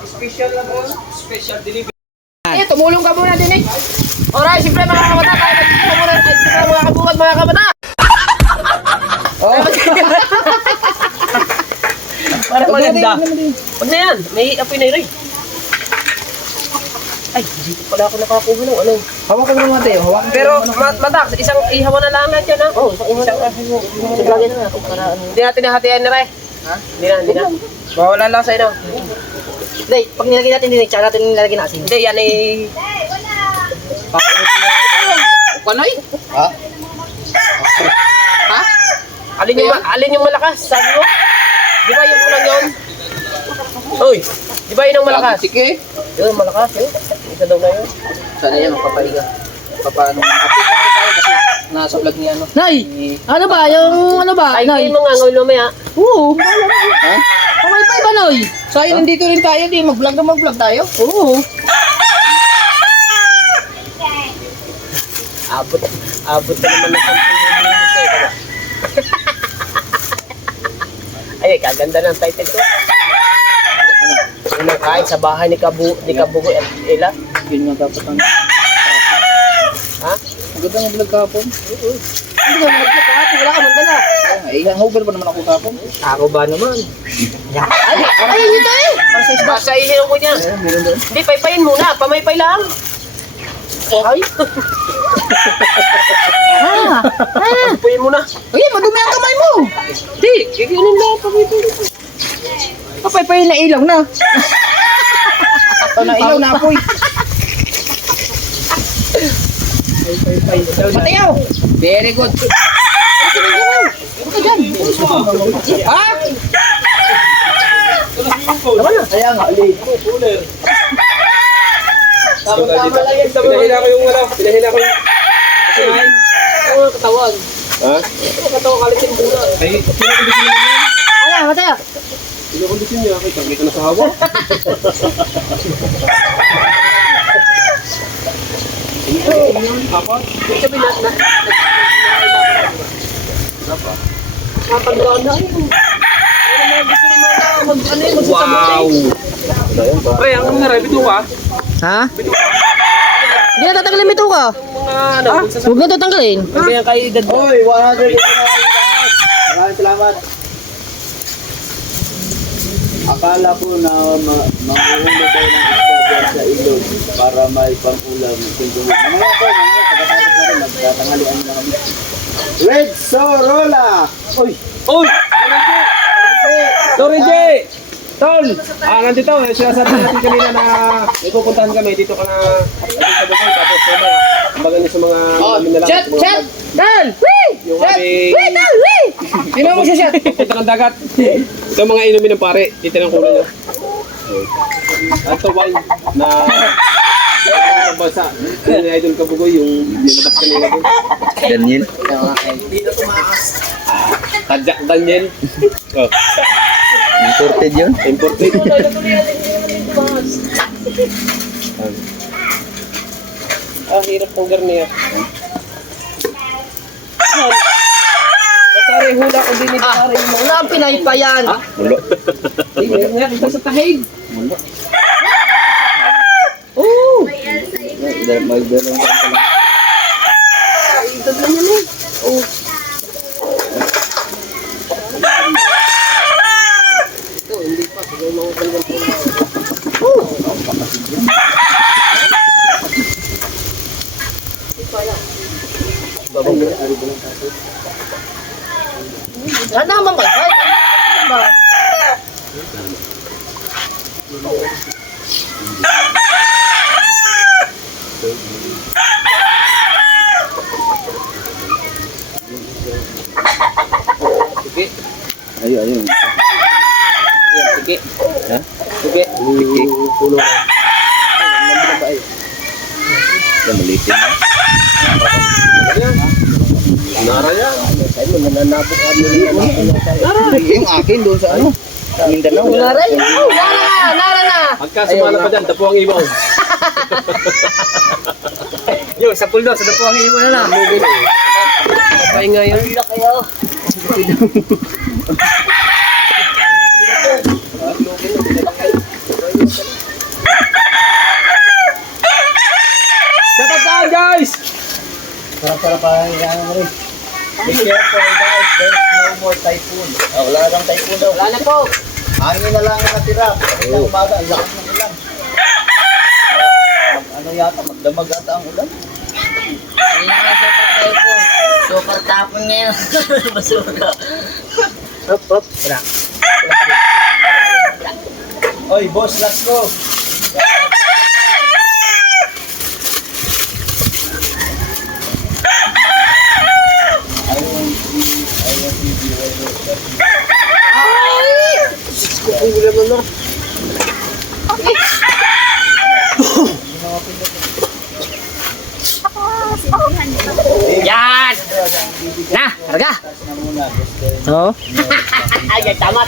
Special lang mo. Special delivery. Eh, tumulong ka muna din eh. Alright, siyempre mga kabata, tayo nagkita muna. Siyempre mga kabukad, mga kabata. Para maganda. Huwag na yan. May apoy na rin. Ay, dito pala ako nakakuha ng ano. Hawakan mo naman tayo, hawakan. Pero, matak, isang ihawa na lang natin, ha? Oo, isang iwan na. Lagyan na ako para ano. Hindi natin nahatian na rin. Ha? Hindi na. Mawala lang sa'yo, no? Hindi, pag nilagyan natin din, tsaka natin nilagyan na asin. Hindi, yan ay... Panoy? Ha? Alin yung malakas? Sabi mo? Di ba yung kulang yun? Uy! Di ba yun ang malakas? Sige. Yun, malakas yun. Isa daw na yun. Sana yan, magpapaliga. Paano? Update lang tayo kasi nasa vlog ni ano. Nay! Ano ba? Yung ano ba? Ay, hindi mo nga ngawin mamaya. Oo. Ha? Pamay-pay ba, Noy? Sayang nandito rin tayo, di mag-vlog na mag-vlog tayo. Oo. Abot na naman ng 10 minutes eh. Ay, kaganda ng title ko. Ano? Unang kain sa bahay ni Kabugo at Ella. Yun nga dapat ang... Ha? Ang ganda ng vlog kahapon. Hindi ka mag-vlog kahapon, wala ka mandala. Ay, hangover pa naman ako kahapon. Ako ba naman? Ay, yun tayo eh! Basta ihinom ko niya. Meron doon. Hindi, paypayin muna. Pamaypay lang. Ay. Paypayin muna. Ay, madumi ang kamay mo! Hindi, kikinin na. Pamaypay. Papay-pay na ilaw na. Na ilaw na apoy. Matayaw! Very good. Ano dyan? Ha? Kaya nga, ulit. Tama-tama lang yan sa mga. Pinahila ko yung wala. Pinahila ko yung kumain. Ano ang katawan? Ha? Ano ang katawan kalitin muna? Ay, kinakondisyon niya yan. Ano, matayaw? Kinakondisyon niya. Kita na sa hawa. Sabi na, matandaan na yun. Ano gusto ni Mama Wow! Pre, ang nangyari, bito ka? Ha? Hindi na tatanggalin ito ka. Ano, Huwag na tatanggalin. kaya kayo edad mo. Oy, 100 guys! Maraming salamat. Akala ko na manguhuli kayo ng isda dyan sa ilog para may pang-ulam. Mamaya po, pagkatapos na rin, magtatangalian na kami. Red Sorola! Uy! Uy! Sorry, Jay! Tol! Nandito. Sinasabi natin kanina na may pupuntahan kami. Dito ka na dito sa Bukay. Tapos wala. Kumbaga niyo sa mga amin na lang. Shot! Shot! Dal! Wee! Yung Shot! aming Wee! Dal! Wee! Sino mo siya shot? pupunta ng dagat. Ito ang mga inumin ng pare. Dito ng kulay niya. Ito wine na ang bansa. Yan yung idol Kabugoy. Yung nilabas kanina doon. Daniel? Jack Daniel. Oh. Imported yun? Imported. hirap ng garnier. Pare, hula ko din ito. Pare, Wala ang pinaypayan. Ulo. meron nga dito sa tahid. Wala naman ba? Ayun. Sige. Ha? Sige. Pulo ka. Malitin na. Nara yan. Yung akin doon sa ano? Mindanao. Nara na. Magkasumala pa dyan, dapo ang ibaw. Yo, sa puldo, sa dapo ang iwan na lang. Pahinga yun. Shut up guys! Sarap-sarap pa yung mo rin. Be careful guys, there's no more typhoon. Wala nang typhoon daw. Wala na po. Hangin na lang ang natira. Ilang umaga, ang lakas ng ulan. Ano yata, magdamag ata ang ulan. Hindi na super typhoon. Super tapon ngayon. Basura. Up. Oy, boss, let's go. Yan! Na, harga. Oo. Ay, tama.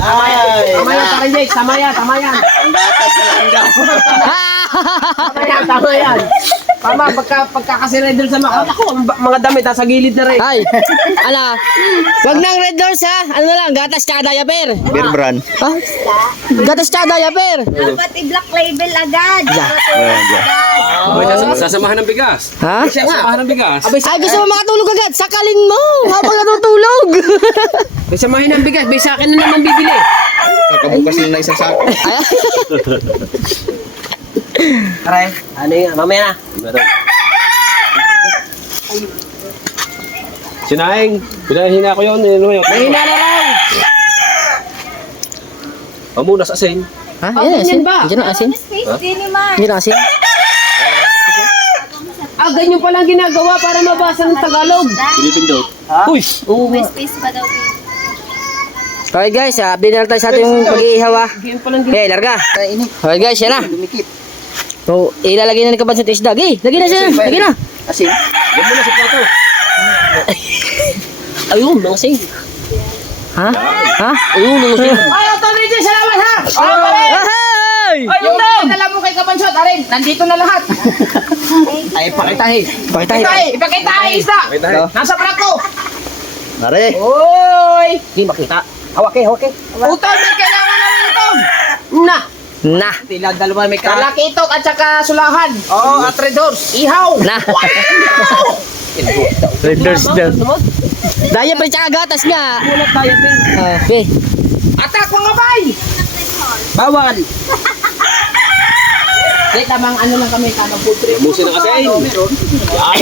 Ay! Tama yan, Pare Jake. Tama yan. Ang gatas na langga. Tama yan. Tama, pagkakasiray doon sa mga... Ako, mga damit nasa gilid na rin. Ay, ala. Wag nang red doors ha. Ano na lang, gatas tsaka diaper. Beer brand. Ha? Gatas tsaka diaper. Dapat i-black label agad. Sasamahan ng bigas. Ha? Sasamahan ng bigas. Ay, gusto mo makatulog agad? Sakalin mo habang natutulog. May samahin ng bigas. May sa akin na naman bibili. Kakabukas na isang sako. Aray, ano yun? Mamaya na. Meron. Sinaing, pinahina ko yun. Mahina na raw. Pamuna sa asin. Ha? Oh, ganyan ba? Diyan ang asin. Space din ni Mar. Diyan ang asin. Ganyan palang ginagawa para mabasa ng Tagalog. Pilipindot. Uy! May space pa daw din. Okay guys, update na tayo sa ating pag-iihaw ha. Ganyan palang Okay, larga. Okay guys, yan na. So, ilalagay na ni Kabanso sa isda. Okay, lagay na siya. Lagay na. Asin. Yan mo na sa plato. Ayun, nangasing. Ha? Ha? Ayun, nangasing. Ay, Tony J, salamat ha! Oh, pare! Hey! Yung dala mo kay Kabansot, arin, nandito na lahat. Ay, pakitahin. Ipakitahin, isda. Nasa plato. Nare. Oy! Hindi makita. Hawake. Utol, may kailangan na ng utol. Na. Na. Tila dalawa may kalakitok at saka sulahan. Oo, at red doors. Ihaw. Na. Red doors daw. Diaper tsaka gatas nga. Mulat tayo, Ben. Okay. Atak mga bay! Bawal. Wait, tamang ano lang kami, kanang food trip. Musin ng asin.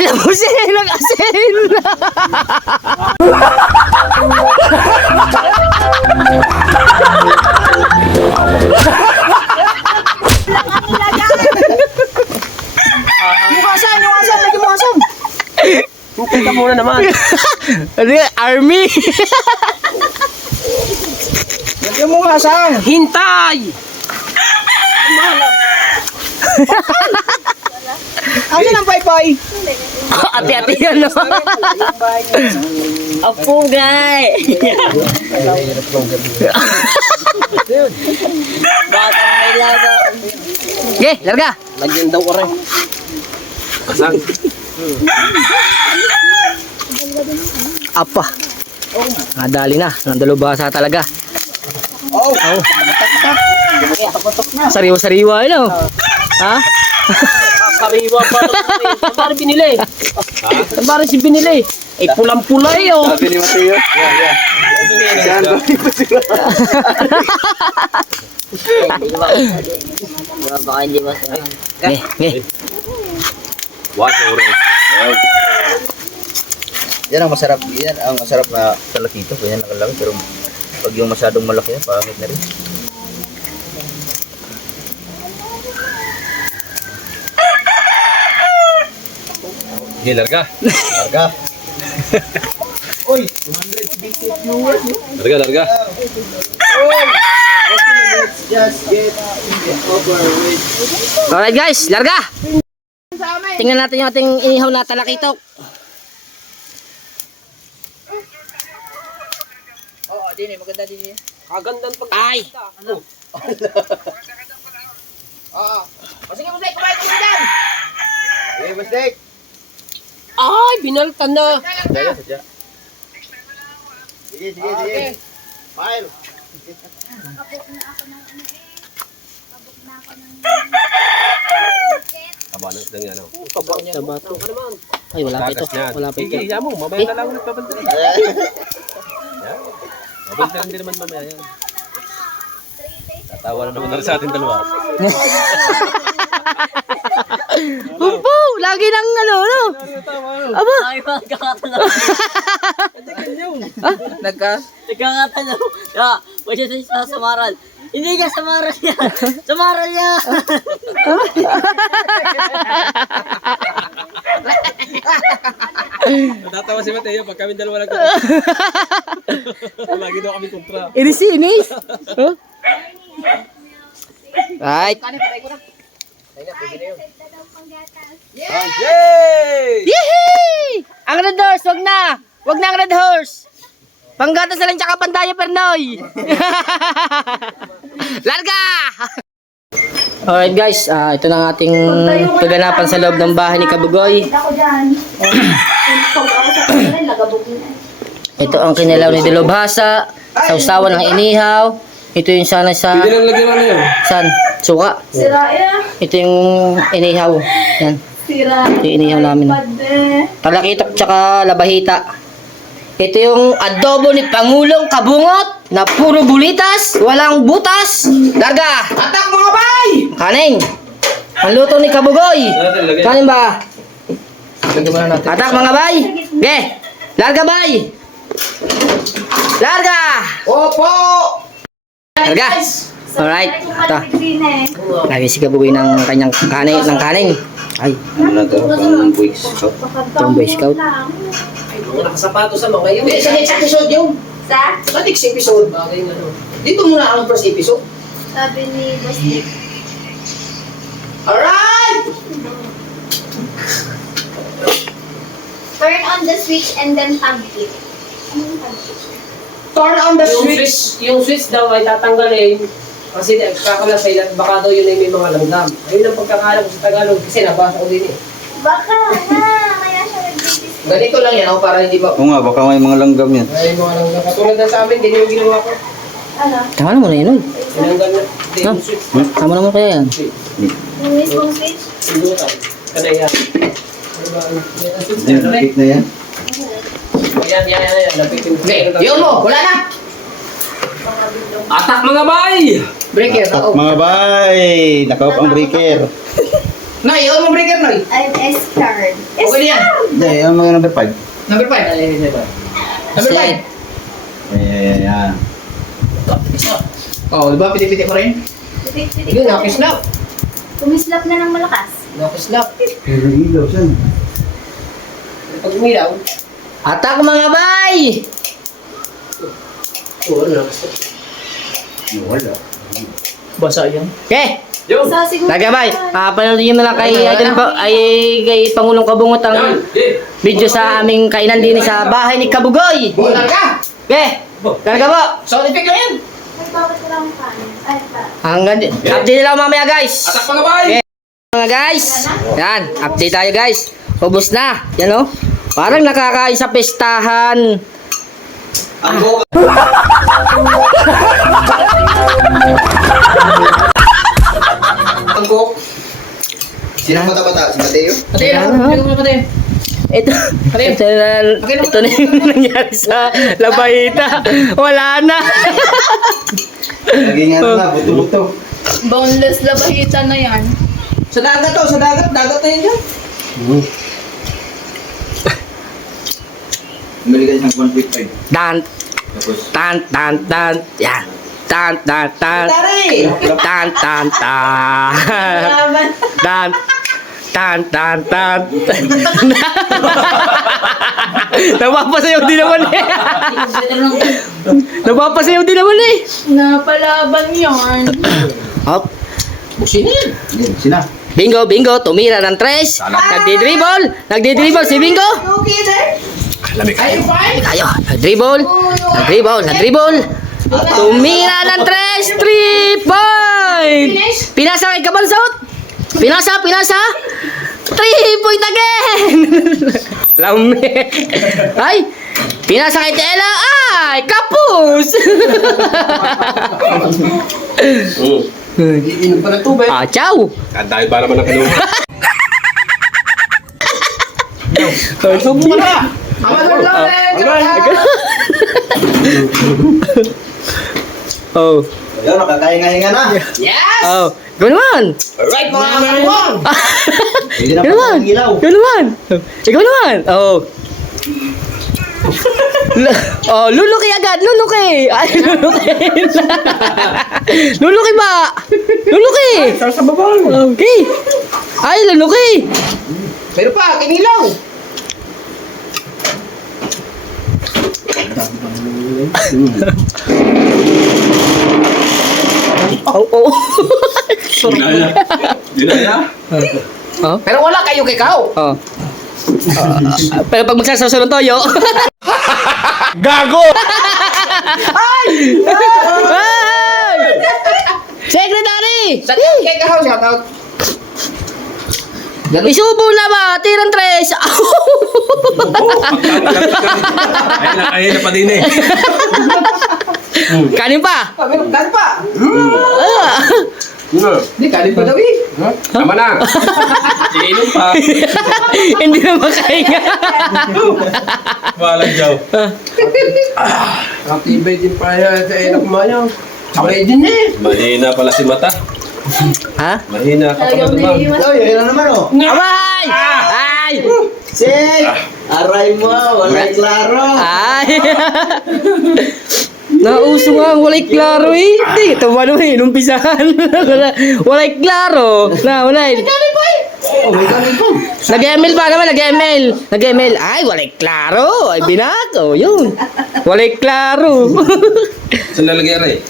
Ilang musin, ilang asin. Yung asan, lagi mo asan. Hintay ka muna naman. Ano yan? Army. Lagi mo asan. Hintay! Asan ang paypay? Ati-ati yan, no? Apugay. Batang may laga. Okay, larga. Lagyan daw ko rin. Kasang. Apa. Nadali na. Nandalubasa talaga. Oh. Sariwa-sariwa yun, oh. Ha? Sariwa pa. Saan binili? Saan si binili? Eh, pulang-pula eh, oh. Sabi ni Mateo. Yeah. Saan ba yung pasira? Baka hindi masarap. Nge. What, ore? Yan ang masarap. Yan ang masarap na talakito. Ganyan nakalaki. Pero pag yung masyadong malaki yan, pangit na rin. Sige, larga. Larga. Larga. Just get over with. Alright guys, larga! Tingnan natin yung ating inihaw na talakitok. Oo, din eh. Maganda din eh. Kagandang pag... Ay! Ano? Oo. O sige, Mustek, kumain ka muna dyan. Sige, Mustek. Ay, binaltan na. Sadya. Sige. File. Kabanan lang yan, oh. Sa bato ka naman. Ay, wala pa ito. Tagas yan. Wala pa ito. Sige, iya mo. Mamaya na lang ulit pabantarin. Pabantarin din naman mamaya yan. Tatawa na naman sa ating dalawa. Humpo! Lagi nang ano. Aba! Ay, magkakatalaw. Nagkakatalaw. Ya, pwede sa samaran. Hindi ka samaran niya. Samaran niya. Natatawa si Mateo pag kami dalawa lang. Lagi daw kami kontra. Inis. Huh? Right. Yay! Yehey! Ang red horse, wag na! Wag na ang red horse! Panggatas na lang tsaka pandaya pernoy! Larga! Alright guys, ito na ang ating kaganapan sa loob ng bahay ni Kabugoy. Ako dyan. Pag ako sa kanila, lagabugin. Ito ang kinilaw ni Dilobhasa, sausawan ng inihaw. Ito yung sana sa... Hindi lang lagyan ano yun. San? Suka. Sira ya. Ito yung inihaw. Yan. Sira. Ito yung inihaw namin. Pade. Talakitok tsaka labahita. Ito yung adobo ni Pangulong Kabungot na puro bulitas, walang butas. Larga! Atak mga bay! Kaning! Ang luto ni Kabugoy. Kanin ba? Atak mga bay. Ge! Larga bay! Larga! Opo! Larga! Alright. Ito. Lagi si Kabugoy ng kanyang kanin. Ay, Ano na to? Pang Boy Scout. itong Boy Scout. Mga nakasapatos sa mga yun. Sa next episode yun. Sa? Sa next episode. Bagay nga no. Dito muna ang first episode. Sabi ni Boss Nick. Alright! Turn on the switch and then tag it. Ano yung tag it? Turn on the switch. Yung switch daw ay tatanggalin. Kasi kakalasay lang, baka daw yun ay may mga langgam. Ayun ang pagkakalam ko sa Tagalog kasi nabasa ko din eh. Baka na. Kaya siya nag-baby. Ganito lang yan ako para hindi ba... Oo nga, baka may mga langgam yan. Ay, mga langgam. Katulad na sa amin, din yung ginawa ko. Ano? Tama na muna yun. Oy. Tinanggal na. Hindi, yung switch. Tama naman kaya yan. Yung mismong switch? Pindutan. Kanay yan. Ano ba? Ang switch na yun. Nakikita na yan. Yan. Lapitin ko. Yun mo! Wala na! Atak mga bay! Breaker. At mga bay! Nakaup ang breaker. Nay, yun mo breaker, Nay. I'm S-card. Okay na yan. Hindi, yung mga number 5. Number 5. Number 5. Ayan. Oh, di ba? Piti-piti ko rin. Pitik-pitik. Yun, nakislap. Kumislap na ng malakas. Nakislap. Pero ilaw siya. Pag umilaw, Atak mga bay! wala. Wala. Basa yan. Okay. Yo! So, siguro... Larga bay. Panoodin nyo na lang kay Pangulong Kabungot ang video sa aming kainan din sa bahay ni Kabugoy. Bola ka! Okay. Larga po. Sound effect lang yan. Ay, bakit wala akong kanin? Ay, pa. Hanggang update nila ako mamaya guys. Atak mga bay! Okay. Mga guys, yan, update tayo guys. Ubus na, yan o. Parang nakakain sa pestahan. Angkok. Sino bata-bata? Si Mateo? Ito na yung nangyari sa Labayita. Wala na. Naging ano na, buto-buto. Boneless labahita na yan. Sa dagat to, sa dagat. Dagat na yun dyan. Bumili ka ng 1.5. Dan, tan, tan, tan. Yan. Tan, tan, tan. Tari! Tan, tan, tan. Dan, tan, tan, tan. Napapasayaw din naman eh. Napapasayaw din naman eh. Napalaban yun. Hop. Buksin yan. Sina? Bingo, bingo, tumira ng tres. Nagdi-dribble si Bingo. Okay there? Ayun, fine. Tayo, nag-dribble. Tumira ng tres, 3 point. Pinasa kay Kabalsot. Pinasa. 3 point again. Lame. Ay, pinasa kay Tela. Ay, kapus. Iinom pa ng tubig. Ah, ciao. Dahil ba naman ang kanina? Subo ka na. Tama na Oh. Ayun, nakakahinga-hinga na. Yes! Oh. Go naman. Alright, mga kamuwang. Hindi na Go naman. pa ilaw. Go naman. Ikaw naman. Oh. Oh, luluki agad. Luluki. Ay, luluki. Luluki ba? Luluki. Sa baba. Okay. Ay, luluki. Pero pa, kinilaw. Oh, oh. Dinaya. Pero wala kayo kay Kao. Oh. Pero pag magsasaw ng toyo. Gago! Ay! Secretary! Sa kay Kao, shout out. Isubo na ba? Tirang tres. Ayun na pa din eh. Kanin pa. Meron kanin pa. Ah. Hindi, kanin pa daw eh. Tama na. Iinom pa. Hindi na makahinga. Walang jaw. Matibay din pa yan sa enak mo yan. Sabay din eh. Mahina pala si Mata. Ha? Mahina ka pala naman. Ay, ayun na naman oh. Abay! Ay! Sik! Aray mo, walay klaro. Ay! Nauso nga ang walay klaro eh. Hindi, ito ba naman eh, numpisahan. Walay klaro. Na, walay. Oh, may kanin po. Nag-ML pa naman, nag-ML. Ay, walay klaro. Ay, binago. Yun. Walay klaro. Saan lalagyan rin?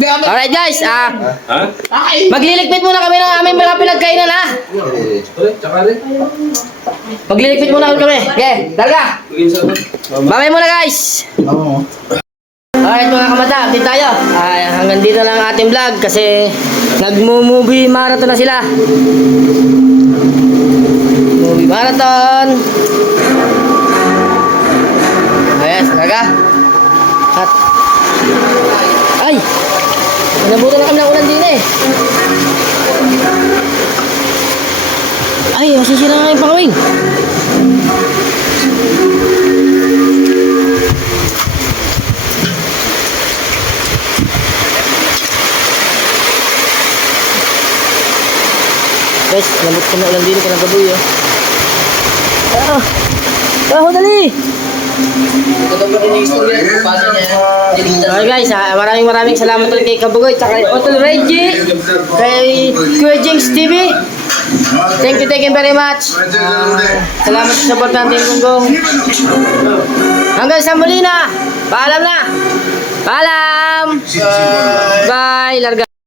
Alright guys, Ha? magliligpit muna kami ng aming mga pinagkainan ha. Tsaka rin. Magliligpit muna kami. Okay, talaga. Bye muna guys. Oo. Alright mga kamata, update tayo. Hanggang dito lang ang ating vlog kasi nag-movie marathon na sila. Movie marathon. Ayos, talaga. At ay! Nabutan na kami ng ulan din eh. Ay, masisira na yung pangawing. Guys, nabot ko na ulan din ka ng gabi oh. Taho, dali! Okay guys, maraming salamat ulit kay Kabugoy, tsaka kay Otto Reggie, kay Kuya Jinx TV. Thank you very much. Salamat sa support natin, Gunggong. Hanggang sa muli na. Paalam na. Paalam. Bye. Larga.